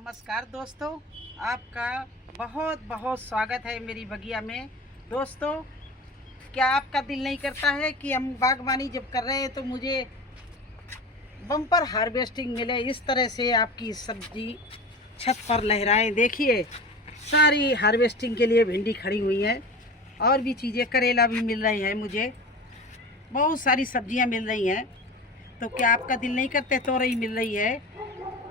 नमस्कार दोस्तों, आपका बहुत बहुत स्वागत है मेरी बगिया में। दोस्तों, क्या आपका दिल नहीं करता है कि हम बागवानी जब कर रहे हैं तो मुझे बम्पर हार्वेस्टिंग मिले? इस तरह से आपकी सब्जी छत पर लहराए। देखिए, सारी हार्वेस्टिंग के लिए भिंडी खड़ी हुई है, और भी चीज़ें, करेला भी मिल रही है, मुझे बहुत सारी सब्जियां मिल रही हैं। तो क्या आपका दिल नहीं करते? तोरई मिल रही है,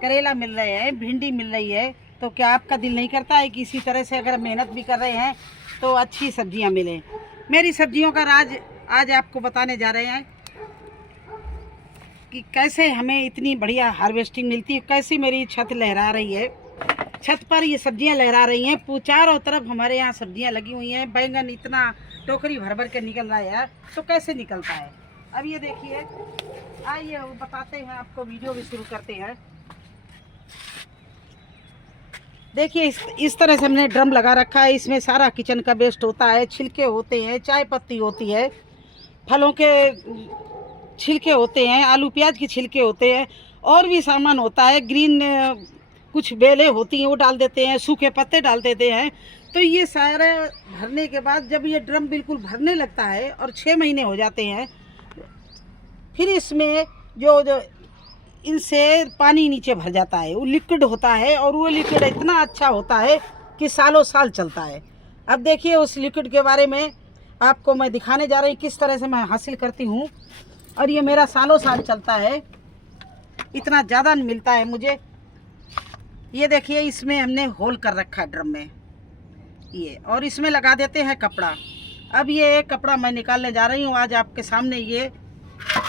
करेला मिल रहे हैं, भिंडी मिल रही है। तो क्या आपका दिल नहीं करता है कि इसी तरह से अगर मेहनत भी कर रहे हैं तो अच्छी सब्जियां मिलें? मेरी सब्जियों का राज आज आपको बताने जा रहे हैं कि कैसे हमें इतनी बढ़िया हार्वेस्टिंग मिलती है, कैसे मेरी छत लहरा रही है। छत पर ये सब्जियां लहरा रही हैं, चारों तरफ हमारे यहाँ सब्जियां लगी हुई हैं। बैंगन इतना टोकरी भर भर के निकल रहा है यार, तो कैसे निकलता है? अब ये देखिए, आइए वो बताते हैं आपको, वीडियो भी शुरू करते हैं। देखिए, इस तरह से हमने ड्रम लगा रखा है। इसमें सारा किचन का वेस्ट होता है, छिलके होते हैं, चाय पत्ती होती है, फलों के छिलके होते हैं, आलू प्याज के छिलके होते हैं, और भी सामान होता है। ग्रीन कुछ बेलें होती हैं, वो डाल देते हैं, सूखे पत्ते डाल देते हैं। तो ये सारे भरने के बाद जब ये ड्रम बिल्कुल भरने लगता है और 6 महीने हो जाते हैं, फिर इसमें जो इनसे पानी नीचे भर जाता है, वो लिक्विड होता है, और वो लिक्विड इतना अच्छा होता है कि सालों साल चलता है। अब देखिए, उस लिक्विड के बारे में आपको मैं दिखाने जा रही हूँ, किस तरह से मैं हासिल करती हूँ। और ये मेरा सालों साल चलता है, इतना ज़्यादा मिलता है मुझे। ये देखिए, इसमें हमने होल कर रखा है ड्रम में ये, और इसमें लगा देते हैं कपड़ा। अब ये कपड़ा मैं निकालने जा रही हूँ। आज आपके सामने ये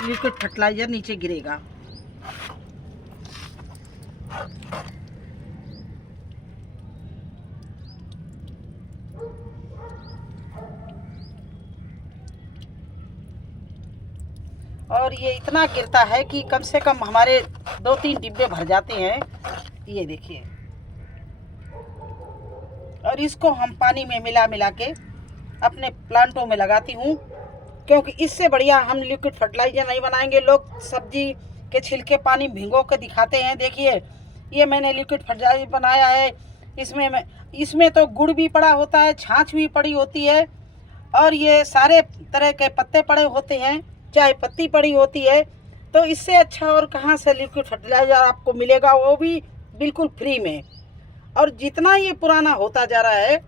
लिक्विड फर्टिलाइज़र नीचे गिरेगा। और ये इतना गिरता है कि कम से कम हमारे 2-3 डिब्बे भर जाते हैं। ये देखिए, और इसको हम पानी में मिला मिला के अपने प्लांटों में लगाती हूँ, क्योंकि इससे बढ़िया हम लिक्विड फर्टिलाइजर नहीं बनाएंगे। लोग सब्जी के छिलके पानी भिगो के दिखाते हैं। देखिए, ये मैंने लिक्विड फर्टिलाइजर बनाया है। इसमें तो गुड़ भी पड़ा होता है, छाछ भी पड़ी होती है, और ये सारे तरह के पत्ते पड़े होते हैं, चाय पत्ती पड़ी होती है। तो इससे अच्छा और कहाँ से लिक्विड फर्टिलाइज़र आपको मिलेगा, वो भी बिल्कुल फ्री में। और जितना ये पुराना होता जा रहा है,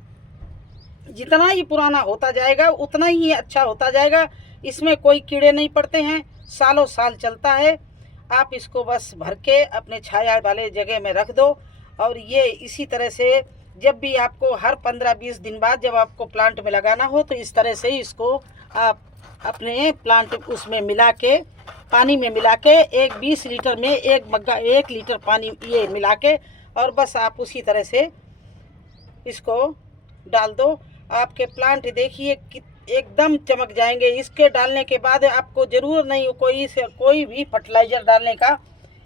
जितना ही पुराना होता जाएगा उतना ही अच्छा होता जाएगा। इसमें कोई कीड़े नहीं पड़ते हैं, सालों साल चलता है। आप इसको बस भर के अपने छाया वाले जगह में रख दो, और ये इसी तरह से जब भी आपको हर 15-20 दिन बाद जब आपको प्लांट में लगाना हो, तो इस तरह से इसको आप अपने प्लांट उसमें मिला के, पानी में मिला के, एक 20 लीटर में एक मग्गा 1 लीटर पानी ये मिला के, और बस आप उसी तरह से इसको डाल दो। आपके प्लांट देखिए एकदम चमक जाएंगे। इसके डालने के बाद आपको ज़रूर नहीं कोई भी फर्टिलाइज़र डालने का।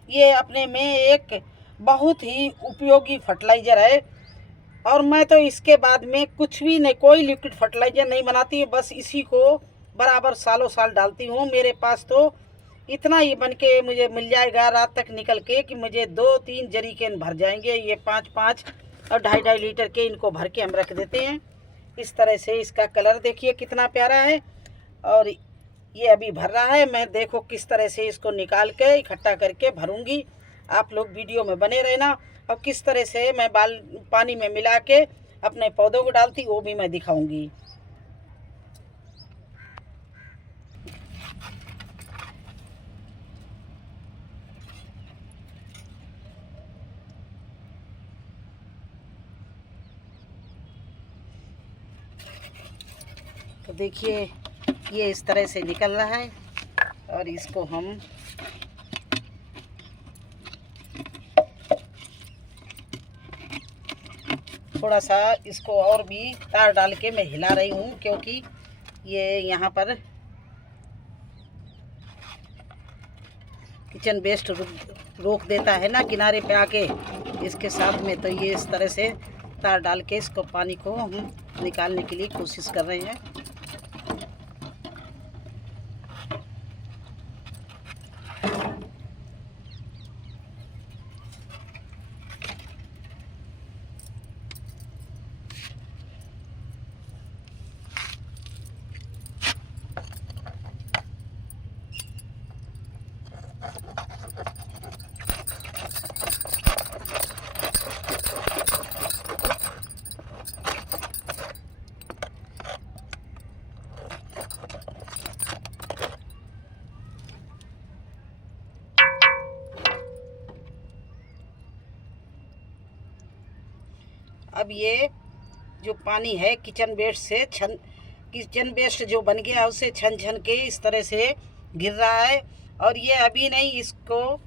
ये अपने में एक बहुत ही उपयोगी फर्टिलाइज़र है, और मैं तो इसके बाद में कुछ भी नहीं, कोई लिक्विड फर्टिलाइज़र नहीं बनाती, बस इसी को बराबर सालों साल डालती हूँ। मेरे पास तो इतना ही बन के मुझे मिल जाएगा रात तक निकल के, कि मुझे 2-3 जरीकेन भर जाएंगे। ये 5-5 और 2.5 लीटर के इनको भर के हम रख देते हैं। इस तरह से इसका कलर देखिए कितना प्यारा है, और ये अभी भर रहा है। मैं देखो किस तरह से इसको निकाल के इकट्ठा करके भरूंगी। आप लोग वीडियो में बने रहना, और किस तरह से मैं पानी में मिला के अपने पौधों को डालती, वो भी मैं दिखाऊंगी। तो देखिए, ये इस तरह से निकल रहा है, और इसको हम थोड़ा सा इसको और भी तार डाल के मैं हिला रही हूँ, क्योंकि ये यहाँ पर किचन वेस्ट रोक देता है ना किनारे पे आके इसके साथ में। तो ये इस तरह से तार डाल के इसको पानी को हम निकालने के लिए कोशिश कर रहे हैं। अब ये जो पानी है किचन वेस्ट जो बन गया उसे छन छन के इस तरह से गिर रहा है। और ये अभी नहीं, इसको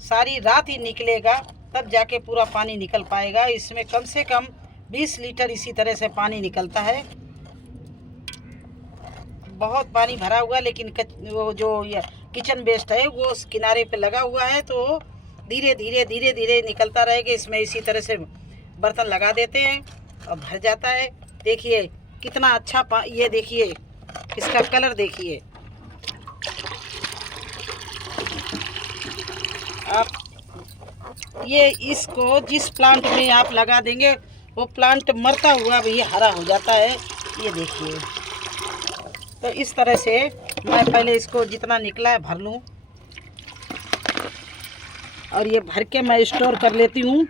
सारी रात ही निकलेगा, तब जाके पूरा पानी निकल पाएगा। इसमें कम से कम 20 लीटर इसी तरह से पानी निकलता है। बहुत पानी भरा हुआ, लेकिन वो जो ये किचन वेस्ट है वो उस किनारे पे लगा हुआ है, तो धीरे धीरे निकलता रहेगा। इसमें इसी तरह से बर्तन लगा देते हैं और भर जाता है। देखिए कितना अच्छा ये देखिए, इसका कलर देखिए आप। ये इसको जिस प्लांट में आप लगा देंगे वो प्लांट मरता हुआ भी हरा हो जाता है। ये देखिए, तो इस तरह से मैं पहले इसको जितना निकला है भर लूँ, और ये भर के मैं स्टोर कर लेती हूँ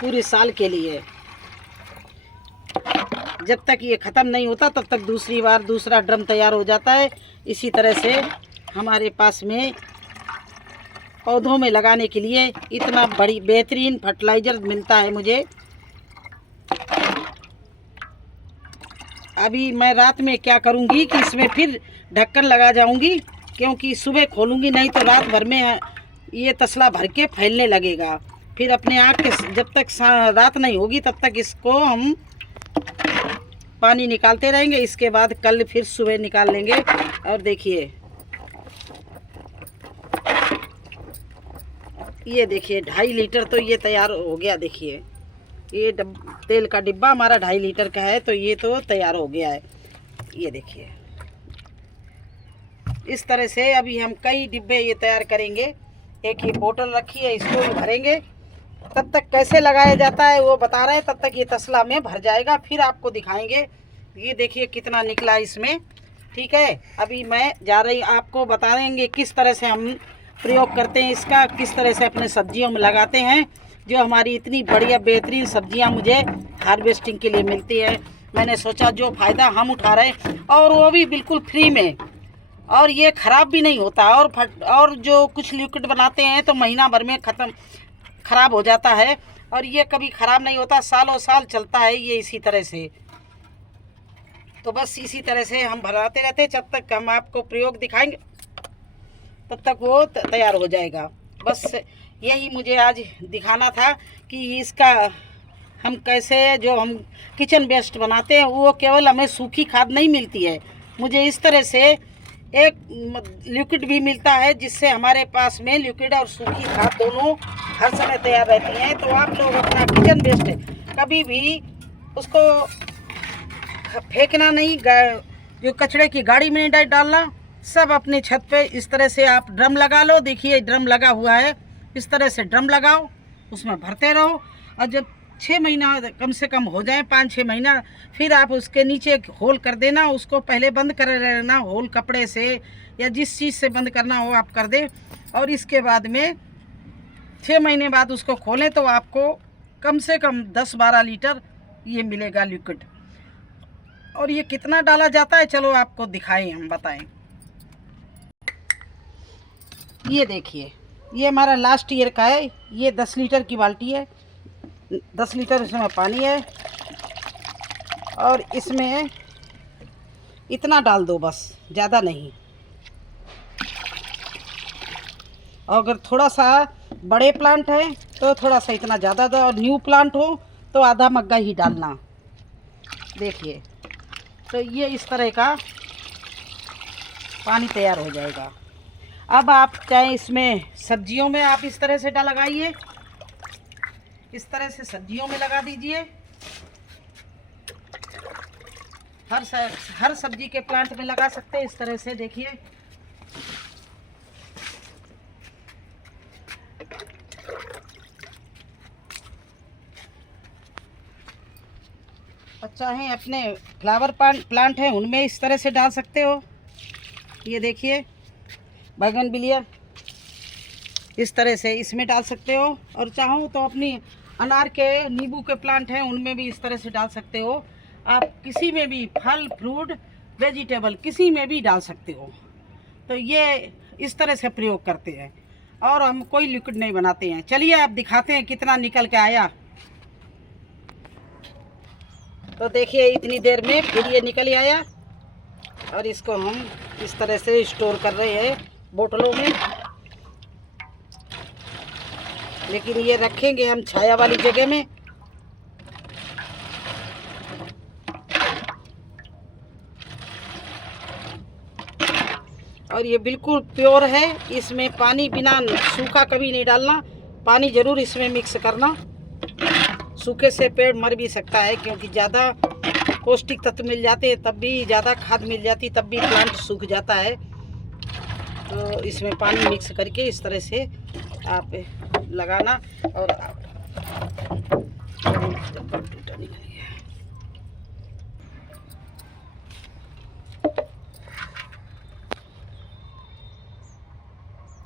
पूरे साल के लिए। जब तक ये ख़त्म नहीं होता तब तक दूसरा ड्रम तैयार हो जाता है। इसी तरह से हमारे पास में पौधों में लगाने के लिए इतना बड़ी बेहतरीन फर्टिलाइज़र मिलता है मुझे। अभी मैं रात में क्या करूँगी कि इसमें फिर ढक्कन लगा जाऊँगी, क्योंकि सुबह खोलूँगी नहीं तो रात भर में ये तसला भर के फैलने लगेगा। फिर अपने आप के जब तक रात नहीं होगी तब तक इसको हम पानी निकालते रहेंगे। इसके बाद कल फिर सुबह निकाल लेंगे। और देखिए ये देखिए 2.5 लीटर तो ये तैयार हो गया। देखिए ये तेल का डिब्बा हमारा 2.5 लीटर का है, तो ये तो तैयार हो गया है। ये देखिए इस तरह से अभी हम कई डिब्बे ये तैयार करेंगे। एक ये बोतल रखी है, इसको भी भरेंगे। तब तक कैसे लगाया जाता है वो बता रहे हैं, तब तक ये तसला में भर जाएगा, फिर आपको दिखाएंगे। ये देखिए कितना निकला इसमें। ठीक है, अभी मैं जा रही, आपको बता देंगे किस तरह से हम प्रयोग करते हैं इसका, किस तरह से अपने सब्जियों में लगाते हैं, जो हमारी इतनी बढ़िया बेहतरीन सब्जियां मुझे हार्वेस्टिंग के लिए मिलती है। मैंने सोचा जो फ़ायदा हम उठा रहे हैं, और वो भी बिल्कुल फ्री में, और ये ख़राब भी नहीं होता। और जो कुछ लिक्विड बनाते हैं तो महीना भर में ख़राब हो जाता है, और ये कभी ख़राब नहीं होता, सालों साल चलता है ये इसी तरह से। तो बस इसी तरह से हम भराते रहते, जब तक हम आपको प्रयोग दिखाएंगे तब तक वो तैयार हो जाएगा। बस यही मुझे आज दिखाना था कि इसका हम कैसे जो हम किचन वेस्ट बनाते हैं वो केवल हमें सूखी खाद नहीं मिलती है, मुझे इस तरह से एक लिक्विड भी मिलता है, जिससे हमारे पास में लिक्विड और सूखी खाद दोनों हर समय तैयार रहती हैं। तो आप लोग अपना किचन वेस्ट कभी भी उसको फेंकना नहीं, जो कचड़े की गाड़ी में नहीं डालना, सब अपने छत पे इस तरह से आप ड्रम लगा लो। देखिए ड्रम लगा हुआ है, इस तरह से ड्रम लगाओ, उसमें भरते रहो, और जब 6 महीना कम से कम हो जाए, 5-6 महीना, फिर आप उसके नीचे एक होल कर देना। उसको पहले बंद कर लेना, होल कपड़े से या जिस चीज़ से बंद करना हो आप कर दें, और इसके बाद में 6 महीने बाद उसको खोलें तो आपको कम से कम 10-12 लीटर ये मिलेगा लिक्विड। और ये कितना डाला जाता है चलो आपको दिखाएं, हम बताएं। ये देखिए ये हमारा लास्ट ईयर का है, ये 10 लीटर की बाल्टी है, 10 लीटर इसमें पानी है, और इसमें इतना डाल दो बस, ज़्यादा नहीं। और अगर थोड़ा सा बड़े प्लांट है तो थोड़ा सा इतना ज़्यादा दो, और न्यू प्लांट हो तो आधा मग्गा ही डालना। देखिए तो ये इस तरह का पानी तैयार हो जाएगा। अब आप चाहे इसमें सब्जियों में आप इस तरह से लगाइए, इस तरह से सब्जियों में लगा दीजिए। हर सब्जी के प्लांट में लगा सकते हैं इस तरह से। देखिए और चाहे अपने फ्लावर प्लांट हैं उनमें इस तरह से डाल सकते हो। ये देखिए बैगनविलिया इस तरह से इसमें डाल सकते हो, और चाहो तो अपनी अनार के नींबू के प्लांट हैं उनमें भी इस तरह से डाल सकते हो। आप किसी में भी फल फ्रूट वेजिटेबल किसी में भी डाल सकते हो। तो ये इस तरह से प्रयोग करते हैं, और हम कोई लिक्विड नहीं बनाते हैं। चलिए आप दिखाते हैं कितना निकल के आया। तो देखिए इतनी देर में फिर ये निकल आया और इसको हम इस तरह से स्टोर कर रहे हैं बोतलों में। लेकिन ये रखेंगे हम छाया वाली जगह में। और ये बिल्कुल प्योर है, इसमें पानी बिना सूखा कभी नहीं डालना, पानी ज़रूर इसमें मिक्स करना। सूखे से पेड़ मर भी सकता है, क्योंकि ज़्यादा पौष्टिक तत्व मिल जाते हैं तब भी, ज़्यादा खाद मिल जाती तब भी प्लांट सूख जाता है। तो इसमें पानी मिक्स करके इस तरह से आप लगाना। और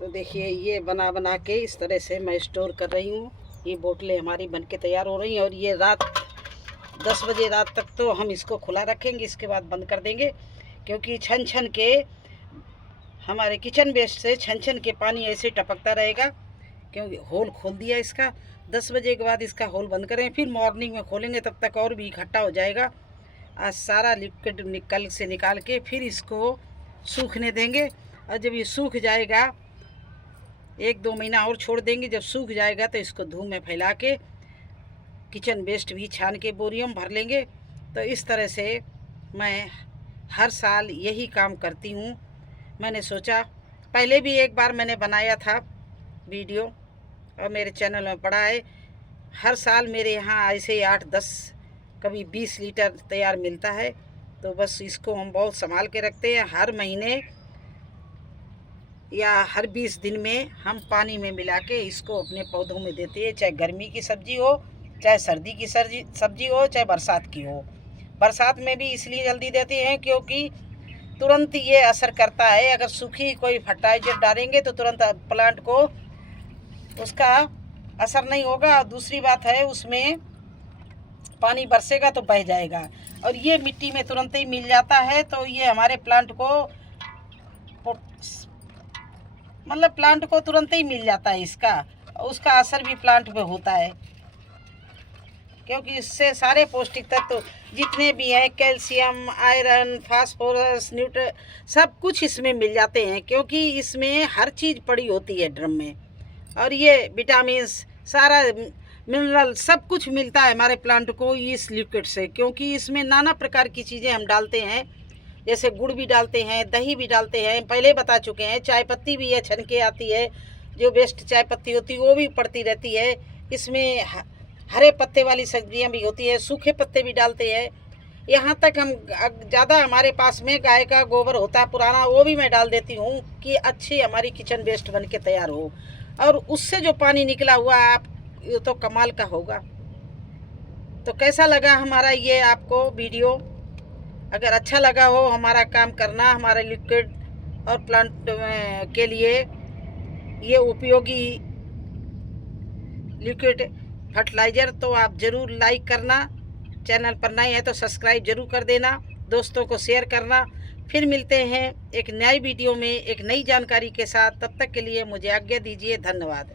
तो देखिए ये बना बना के इस तरह से मैं स्टोर कर रही हूँ। ये बोतलें हमारी बन के तैयार हो रही हैं और ये रात 10 बजे रात तक तो हम इसको खुला रखेंगे, इसके बाद बंद कर देंगे। क्योंकि छन छन के हमारे किचन वेस्ट से छन छन के पानी ऐसे टपकता रहेगा, क्योंकि होल खोल दिया इसका। 10 बजे के बाद इसका होल बंद करें, फिर मॉर्निंग में खोलेंगे, तब तक और भी इकट्ठा हो जाएगा। आज सारा लिक्विड निकाल के फिर इसको सूखने देंगे। और जब ये सूख जाएगा, 1-2 महीना और छोड़ देंगे, जब सूख जाएगा तो इसको धूप में फैला के किचन वेस्ट भी छान के बोरियों में भर लेंगे। तो इस तरह से मैं हर साल यही काम करती हूँ। मैंने सोचा, पहले भी एक बार मैंने बनाया था वीडियो और मेरे चैनल में पड़ा है। हर साल मेरे यहाँ ऐसे 8-10 कभी 20 लीटर तैयार मिलता है। तो बस इसको हम बहुत संभाल के रखते हैं। हर महीने या हर 20 दिन में हम पानी में मिला के इसको अपने पौधों में देते हैं। चाहे गर्मी की सब्जी हो, चाहे सर्दी की सब्जी हो, चाहे बरसात की हो। बरसात में भी इसलिए जल्दी देते हैं क्योंकि तुरंत ये असर करता है। अगर सूखी कोई फर्टाइजर डालेंगे तो तुरंत प्लांट को उसका असर नहीं होगा। दूसरी बात है, उसमें पानी बरसेगा तो बह जाएगा, और ये मिट्टी में तुरंत ही मिल जाता है। तो ये हमारे प्लांट को तुरंत ही मिल जाता है इसका, उसका असर भी प्लांट पे होता है। क्योंकि इससे सारे पौष्टिक तत्व जितने भी हैं, कैल्शियम, आयरन, फास्फोरस, सब कुछ इसमें मिल जाते हैं। क्योंकि इसमें हर चीज़ पड़ी होती है ड्रम में, और ये विटामिन, सारा मिनरल, सब कुछ मिलता है हमारे प्लांट को इस लिक्विड से। क्योंकि इसमें नाना प्रकार की चीज़ें हम डालते हैं, जैसे गुड़ भी डालते हैं, दही भी डालते हैं, पहले बता चुके हैं। चाय पत्ती भी है, छन के आती है, जो बेस्ट चाय पत्ती होती है वो भी पड़ती रहती है। इसमें हरे पत्ते वाली सब्जियां भी होती है, सूखे पत्ते भी डालते हैं। यहाँ तक हम ज़्यादा हमारे पास में गाय का गोबर होता है पुराना, वो भी मैं डाल देती हूँ कि अच्छी हमारी किचन वेस्ट बन के तैयार हो। और उससे जो पानी निकला हुआ आप, ये तो कमाल का होगा। तो कैसा लगा हमारा ये आपको वीडियो? अगर अच्छा लगा हो हमारा काम करना, हमारे लिक्विड और प्लांट के लिए ये उपयोगी लिक्विड फर्टिलाइज़र, तो आप ज़रूर लाइक करना। चैनल पर नए हैं तो सब्सक्राइब ज़रूर कर देना, दोस्तों को शेयर करना। फिर मिलते हैं एक नई वीडियो में एक नई जानकारी के साथ। तब तक के लिए मुझे आज्ञा दीजिए। धन्यवाद।